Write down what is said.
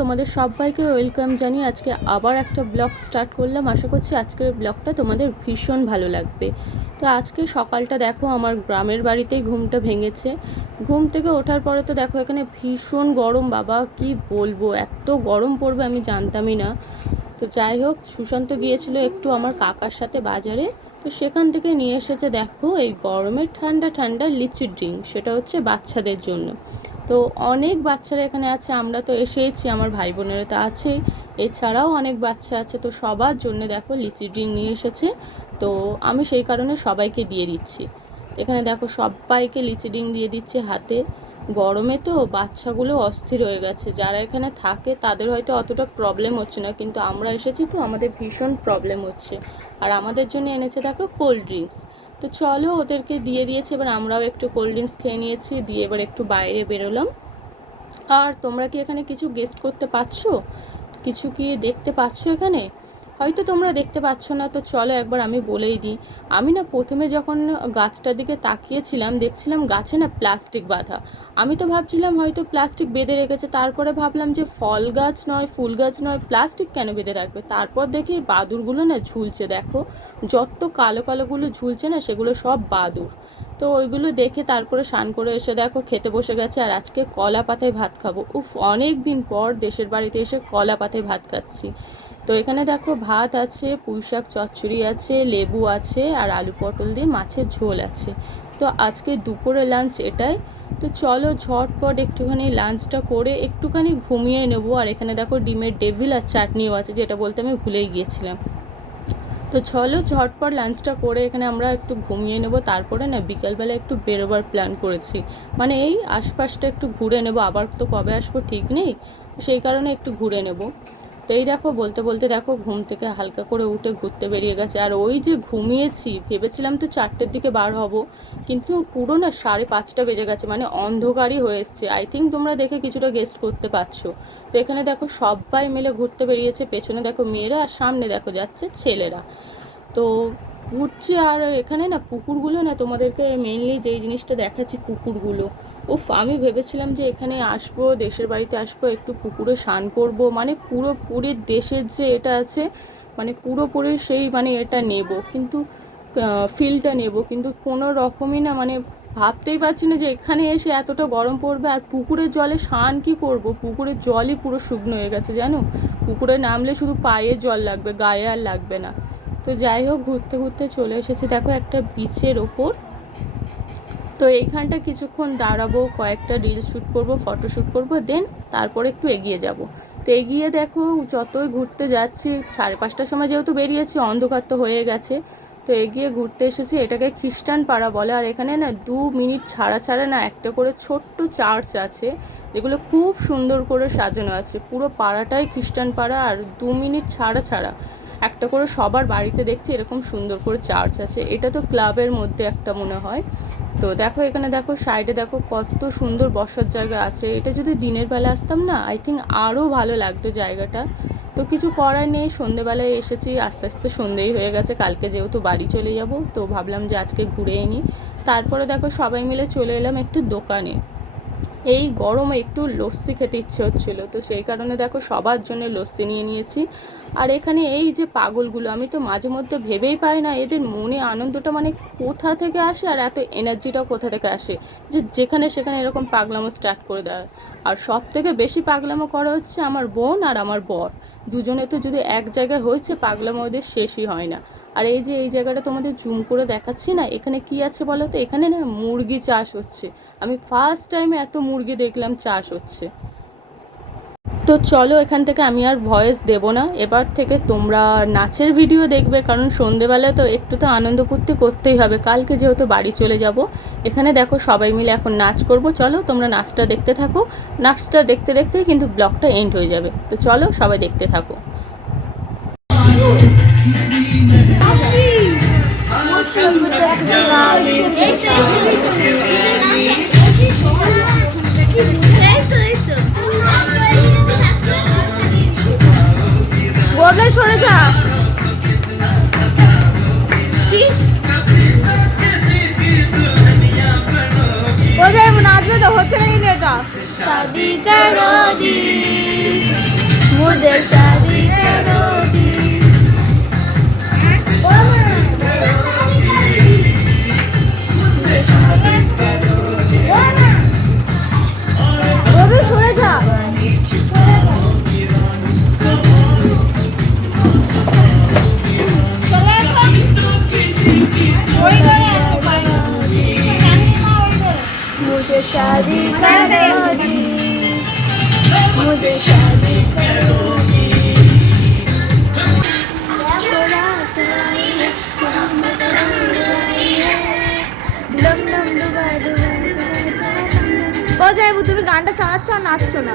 তোমাদের সবাইকে ওয়েলকাম জানিয়ে আজকে আবার একটা ব্লগ স্টার্ট করলাম। আশা করছি আজকের ব্লগটা তোমাদের ভীষণ ভালো লাগবে। তো আজকে সকালটা দেখো, আমার গ্রামের বাড়িতেই ঘুমটা ভেঙেছে। ঘুম থেকে ওঠার পরে তো দেখো, এখানে ভীষণ গরম। বাবা, কি বলব? এত গরম পড়বে আমি জানতামই না। তো যাই হোক, সুশান্ত গিয়েছিল একটু আমার কাকার সাথে বাজারে। তো সেখান থেকে নিয়ে এসেছে দেখো, এই গরমের ঠান্ডা ঠান্ডা লিচি ড্রিঙ্ক সেটা হচ্ছে বাচ্চাদের জন্য। তো অনেক বাচ্চারা এখানে আছে, আমরা তো এসেইছি, আমার ভাই বোনেরা তো আছেই এছাড়াও অনেক বাচ্চা আছে, তো সবার জন্য দেখো লিচি ড্রিঙ্ক নিয়ে এসেছে। তো আমি সেই কারণে সবাইকে দিয়ে দিচ্ছি। এখানে দেখো সবাইকে লিচি ড্রিঙ্ক দিয়ে দিচ্ছে হাতে। গরমে তো বাচ্চাগুলো অস্থির হয়ে গেছে, যারা এখানে থাকে তাদের হয়তো অতটা প্রবলেম হচ্ছে না, কিন্তু আমরা এসেছি তো আমাদের ভীষণ প্রবলেম হচ্ছে। আর আমাদের জন্য এনেছে দেখো কোল্ড ড্রিঙ্কস তো চলো ওদেরকে দিয়ে দিয়েছে, এবার আমরাও একটু কোল্ড ড্রিঙ্কস খেয়ে নিয়েছি, দিয়ে এবার একটু বাইরে বেরোলাম। আর তোমরা কি এখানে কিছু গেস্ট করতে পারছ? কিছু কি দেখতে পাচ্ছ এখানে? হয়তো তোমরা দেখতে পাচ্ছ না, তো চলো একবার আমি বলেই দিই। আমি না প্রথমে যখন গাছটার দিকে তাকিয়েছিলাম, দেখছিলাম গাছে না প্লাস্টিক বাঁধা। আমি তো ভাবছিলাম হয়তো প্লাস্টিক বেঁধে রেখেছে, তারপরে ভাবলাম যে ফল গাছ নয়, ফুল গাছ নয় প্লাস্টিক কেন বেঁধে রাখবে? তারপর দেখি বাদুরগুলো না ঝুলছে, দেখো। যত কালো কালোগুলো ঝুলছে না, সেগুলো সব বাদুর তো ওইগুলো দেখে তারপরে স্নান করে এসে দেখো খেতে বসে গেছে, আর আজকে কলা পাতায় ভাত খাব। উফ, অনেক দিন পর দেশের বাড়িতে এসে কলা পাতায় ভাত খাচ্ছি। তো এখানে দেখো ভাত আছে, পুঁই শাক, চচ্চড়ি আছে, লেবু আছে, আর আলু পটল দিয়ে মাছের ঝোল আছে। তো আজকে দুপুরে লাঞ্চ এটাই। তো চলো ঝটপট একটুখানি লাঞ্চটা করে একটুখানি ঘুমিয়ে নেব। আর এখানে দেখো ডিমের ডেভিল আর চাটনিও আছে, যেটা বলতে আমি ভুলেই গিয়েছিলাম। তো চলো ঝটপট লাঞ্চটা করে এখানে আমরা একটু ঘুমিয়ে নেব। তারপরে না বিকালবেলা একটু বেরোবার প্ল্যান করেছি। মানে এই আশপাশটা একটু ঘুরে নেব। আবার তো কবে আসব ঠিক নেই। সেই কারণে একটু ঘুরে নেব। তো এই দেখো, বলতে বলতে দেখো ঘুম থেকে হালকা করে উঠে ঘুরতে বেরিয়ে গেছে। আর ওই যে ঘুমিয়েছি, ভেবেছিলাম তো চারটের দিকে বার হব, কিন্তু পুরো না সাড়ে পাঁচটা বেজে গেছে। মানে অন্ধকারই হয়ে এসছে। আই থিঙ্ক তোমরা দেখে কিছুটা গেস্ট করতে পারছ। তো এখানে দেখো সবাই মিলে ঘুরতে বেরিয়েছে। পেছনে দেখো মেয়েরা, আর সামনে দেখো যাচ্ছে ছেলেরা। তো ঘুরছে আর এখানে না পুকুরগুলো না তোমাদেরকে মেনলি যেই জিনিসটা দেখাচ্ছি পুকুরগুলো, উফ, আমি ভেবেছিলাম যে এখানে আসব, দেশের বাড়িতে আসব, একটু পুকুরে স্নান করব মানে পুরো পুরোপুরি দেশের যে এটা আছে মানে পুরোপুরি সেই মানে এটা নেব, কিন্তু ফিলটা নেব, কিন্তু কোনো রকমই না মানে ভাবতেই পারছি না যে এখানে এসে এতটা গরম পড়বে আর পুকুরের জলে স্নান কী করব? পুকুরের জলই পুরো শুকনো হয়ে গেছে, জানো? পুকুরে নামলে শুধু পায়ে জল লাগবে, গায়ে আর লাগবে না। তো যাই হোক, ঘুরতে ঘুরতে চলে এসেছি। দেখো একটা বিচের ওপর। তো এইখানটা কিছুক্ষণ দাঁড়াবো, কয়েকটা রিল শ্যুট করব ফটো শ্যুট করব দেন তারপরে একটু এগিয়ে যাব। তো এগিয়ে দেখো, যতই ঘুরতে যাচ্ছি, সাড়ে পাঁচটার সময় যেহেতু বেরিয়েছি, অন্ধকার তো হয়ে গেছে। তো এগিয়ে ঘুরতে এসেছি, এটাকে খ্রিস্টান পাড়া বলে। আর এখানে না দু মিনিট ছাড়া ছাড়া না একটা করে ছোট্ট চার্চ আছে, যেগুলো খুব সুন্দর করে সাজানো আছে। পুরো পাড়াটাই খ্রিস্টান পাড়া, আর দু মিনিট ছাড়া ছাড়া। একটা করে সবার বাড়িতে দেখছি এরকম সুন্দর করে চার্চ আছে। এটা তো ক্লাবের মধ্যে একটা মনে হয়। তো দেখো এখানে দেখো, সাইডে দেখো কত সুন্দর বসার জায়গা আছে। এটা যদি দিনের বেলা আসতাম না আই থিঙ্ক আরও ভালো লাগতো জায়গাটা। তো কিছু করার নেই, সন্ধেবেলায় এসেছি, আস্তে আস্তে সন্ধেই হয়ে গেছে। কালকে যেহেতু বাড়ি চলে যাব, তো ভাবলাম যে আজকে ঘুরে নিই তারপরে দেখো সবাই মিলে চলে এলাম একটু দোকানে। এই গরমে একটু লস্যি খেতে ইচ্ছে হচ্ছিল। তো সেই কারণে দেখো সবার জন্য লস্যি নিয়ে নিয়েছি। আর এখানে এই যে পাগলগুলো, আমি তো মাঝে মধ্যে ভেবেই পাই না, এদের মনে আনন্দটা মানে কোথা থেকে আসে আর এত এনার্জিটাও কোথা থেকে আসে? যে যেখানে সেখানে এরকম পাগলামো স্টার্ট করে দেয় আর সব থেকে বেশি পাগলামো করা হচ্ছে আমার বোন আর আমার বর। দুজনে তো যদি এক জায়গায় হয়েছে, পাগলামো ওদের শেষই হয় না। আর এই যে এই জায়গাটা তোমাদের জুম করে দেখাচ্ছি না, এখানে কি আছে বলো তো? এখানে না মুরগি চাষ হচ্ছে। আমি ফার্স্ট টাইমে এত মুরগি দেখলাম চাষ হচ্ছে। তো চলো এখান থেকে আমি আর ভয়েস দেব না। এবার থেকে তোমরা নাচের ভিডিও দেখবে, কারণ সন্ধেবেলা তো একটু তো আনন্দ ফুর্তি করতেই হবে। কালকে যেহেতু বাড়ি চলে যাব, এখানে দেখো সবাই মিলে এখন নাচ করব। চলো তোমরা নাচটা দেখতে থাকো। নাচটা দেখতে দেখতেই কিন্তু ব্লগটা এন্ড হয়ে যাবে। তো চলো সবাই দেখতে থাকো। বলে সরে যা। তো হচ্ছে না শাদি করো দি শাদি করো मुझे शादी करोगी। मुझे शादी करोगी। ও তুমি গানটা চালাচ্ছ আর নাচছো না।